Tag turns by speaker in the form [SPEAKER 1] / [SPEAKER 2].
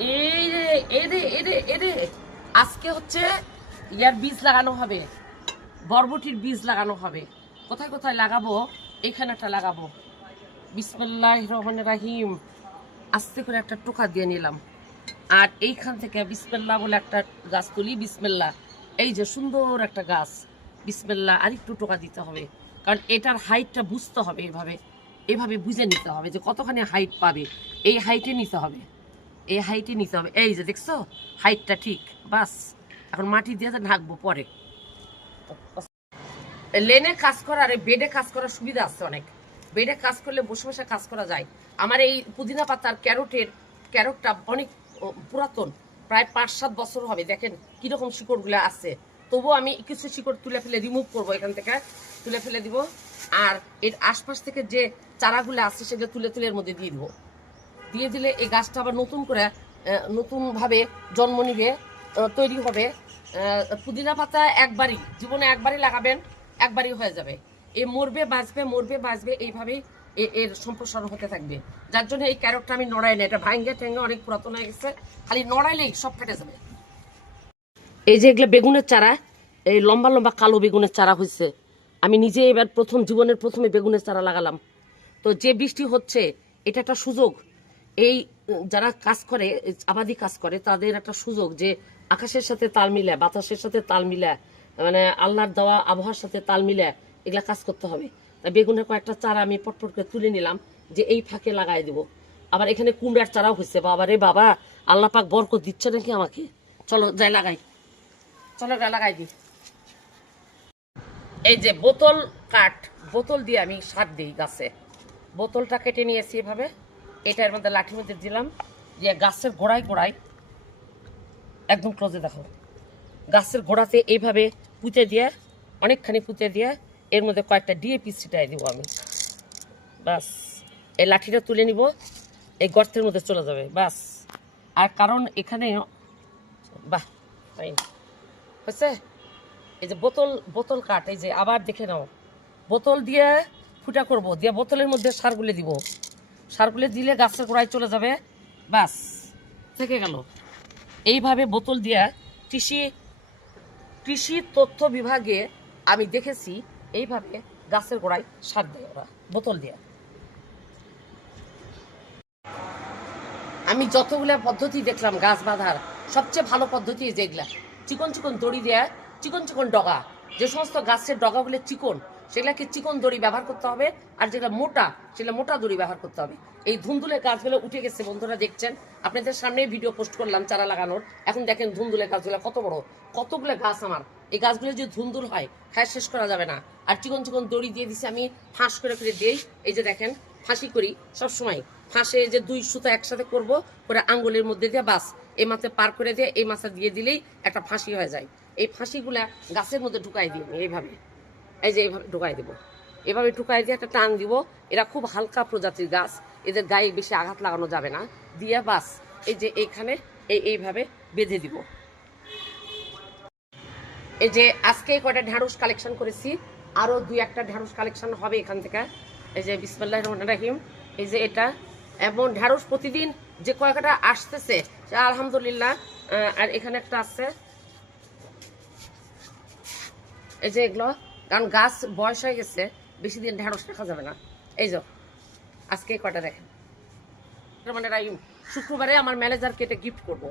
[SPEAKER 1] এই রে এরে এরে এরে আজকে হচ্ছে ইয়ার বীজ লাগানো হবে। বরবটির বীজ লাগানো হবে। কোথায় কোথায় লাগাবো? এখানে একটা লাগাবো। বিসমুল্লাহ রহমান রাহিম। আস্তে করে একটা টোকা দিয়ে নিলাম। আর এইখান থেকে বিসমিল্লাহ বলে একটা গাছ তুলি, বিসমিল্লাহ। এই যে সুন্দর একটা গাছ। বিসমিল্লাহ আর একটু টোকা দিতে হবে। কারণ এটার হাইটটা বুঝতে হবে এভাবে। এভাবে বুঝে নিতে হবে যে কতখানি হাইট পাবে। এই হাইটে নিতে হবে। এই হাইটে নিতে হবে। এই যে দেখছ, হাইটটা ঠিক, বাস। এখন মাটি দিয়ে ঢাকবো পরে। লেনে কাজ করা আর বেডে কাজ করার সুবিধা আছে অনেক। বেডে কাজ করলে বসে বসে কাজ করা যায়। আমার এই পুদিনা পাতার ক্যারোটের ক্যারোটটা অনেক পুরাতন। প্রায় পাঁচ সাত বছর হবে, দেখেন কীরকম শিকড়গুলো আছে। তবুও আমি কিছু শিকড় তুলে ফেলে রিমুভ করব এখান থেকে। তুলে ফেলে দিব। আর এর আশপাশ থেকে যে চারাগুলো আছে সেগুলো তুলে তুলে মধ্যে দিয়ে দিব। দিয়ে দিলে এই গাছটা আবার নতুন করে নতুনভাবে জন্ম নিবে তৈরি হবে। পুদিনা পাতা একবারই, জীবনে একবারই লাগাবেন, একবারই হয়ে যাবে। এ মরবে, বাঁচবে মরবে, বাঁচবে, এইভাবেই এর সম্প্রসারণ হতে থাকবে। যার জন্য এই ক্যারটটা আমি নড়াই না এটা ভাঙ্গে ঠেঙ্গে অনেক পুরাতন হয়ে গেছে, খালি নড়াইলেই সব ফেটে যাবে। এই যে এগুলো বেগুনের চারা, এই লম্বা লম্বা কালো বেগুনের চারা হয়েছে আমি নিজে এবার প্রথম, জীবনের প্রথমে বেগুনের চারা লাগালাম। তো যে বৃষ্টি হচ্ছে, এটা একটা সুযোগ। এই, যারা কাজ করে, আবাদি কাজ করে, তাদের একটা সুযোগ যে আকাশের সাথে তাল মিলে, বাতাসের সাথে তাল মিলে মানে আল্লাহর দেওয়া আবহাওয়ার সাথে তাল মিলে এগুলা কাজ করতে হবে। তাই বেগুনের কয়েকটা চারা আমি পটপট করে তুলে নিলাম যে এই ফাঁকে লাগাই দেবো। আবার এখানে কুমড়ার চারাও হয়েছে। বাবা রে বাবা, আল্লাহ পাক বরকত দিচ্ছে নাকি আমাকে? চলো যাই লাগাই। চলো লাগাই দিই। এই যে বোতল কাঠ, বোতল দিয়ে আমি সার দিই গাছে। বোতলটা কেটে নিয়েছি এভাবে। এটার মধ্যে লাঠির মধ্যে দিলাম। দিয়ে গাছের গোড়ায় গোড়ায় একদম ক্লোজে দেখো। গাছের গোড়াতে এইভাবে পুঁতে দিয়ে, অনেকখানি পুঁতে দিয়ে এর মধ্যে কয়েকটা ডিএপি ছিটাই দিব আমি। বাস এই লাঠিটা তুলে নিব, এই গর্তের মধ্যে চলে যাবে বাস আর কারণ এখানে, বাহ ফাইন হয়েছে? এই যে বোতল বোতল কাঠ, এই যে আবার দেখে নাও। বোতল দিয়ে ফুটা করব, দিয়ে বোতলের মধ্যে সারগুলো দিব। সারগুলো দিলে গাছের গোড়ায় চলে যাবে। বাস থেকে গেল। এইভাবে বোতল দিয়ে কৃষি কৃষি তথ্য বিভাগে আমি দেখেছি, এইভাবে গাছের গোড়ায় সার দেয় ওরা, বোতল দিয়ে। আমি যতগুলা পদ্ধতি দেখলাম গাছ বাঁধার, সবচেয়ে ভালো পদ্ধতি যেগুলা চিকন চিকন দড়ি দেয়া, চিকন চিকন ডগা। যে সমস্ত গাছের ডগাগুলো চিকন সেগুলাকে চিকন দড়ি ব্যবহার করতে হবে, আর যেগুলো মোটা, সেগুলো মোটা দড়ি ব্যবহার করতে হবে। এই ধুন্দুলের গাছগুলো উঠে গেছে, বন্ধুরা দেখছেন? আপনাদের সামনে ভিডিও পোস্ট করলাম, চারা লাগানোর। এখন দেখেন ধুন্দুলের গাছগুলো কত বড়। কতগুলো গাছ আমার। এই গাছগুলো যদি ধুন্দুল হয় খায় শেষ করা যাবে না। আর চিকন চিকন দড়ি দিয়ে দিছি আমি, ফাঁস করে করে দিই। এই যে দেখেন, ফাঁসি করি সবসময়। ফাঁসে যে দুই সুতো একসাথে করব, করে আঙ্গুলের মধ্যে দিয়ে বাস, এই মাছে পার করে দিয়ে এই মাছে দিয়ে দিলেই একটা ফাঁসি হয়ে যায়। এই ফাঁসিগুলা গাছের মধ্যে ঢুকাই দিই এইভাবে। এই যে এইভাবে ঢুকাই দেবো। এভাবে ঢুকাই দিয়ে একটা টান দিব। এরা খুব হালকা প্রজাতির গাছ। এদের গায়ে বেশি আঘাত লাগানো যাবে না। দিয়ে বাস এই যে এইখানে এই এইভাবে বেঁধে দিব। এই যে আজকে কয়টা ঢ্যাঁড়স কালেকশন করেছি, আরও দুই একটা ঢ্যাঁড়স কালেকশন হবে এখান থেকে। এই যে বিসমুল্লাহ রহমান রাহিম। এই যে এটা। এবং ঢ্যাঁড়স প্রতিদিন যে কয়েকটা আসতেছে আলহামদুলিল্লাহ আর এখানে একটা আছে। এই যে এগুলো। কারণ গাছ বয়স হয়ে গেছে, বেশি দিন ঢেঁড়স রাখা যাবে না। এই যে, আজকে কটা দেখেন? মানে শুক্রবারে আমার ম্যানেজার কেটে গিফট করব।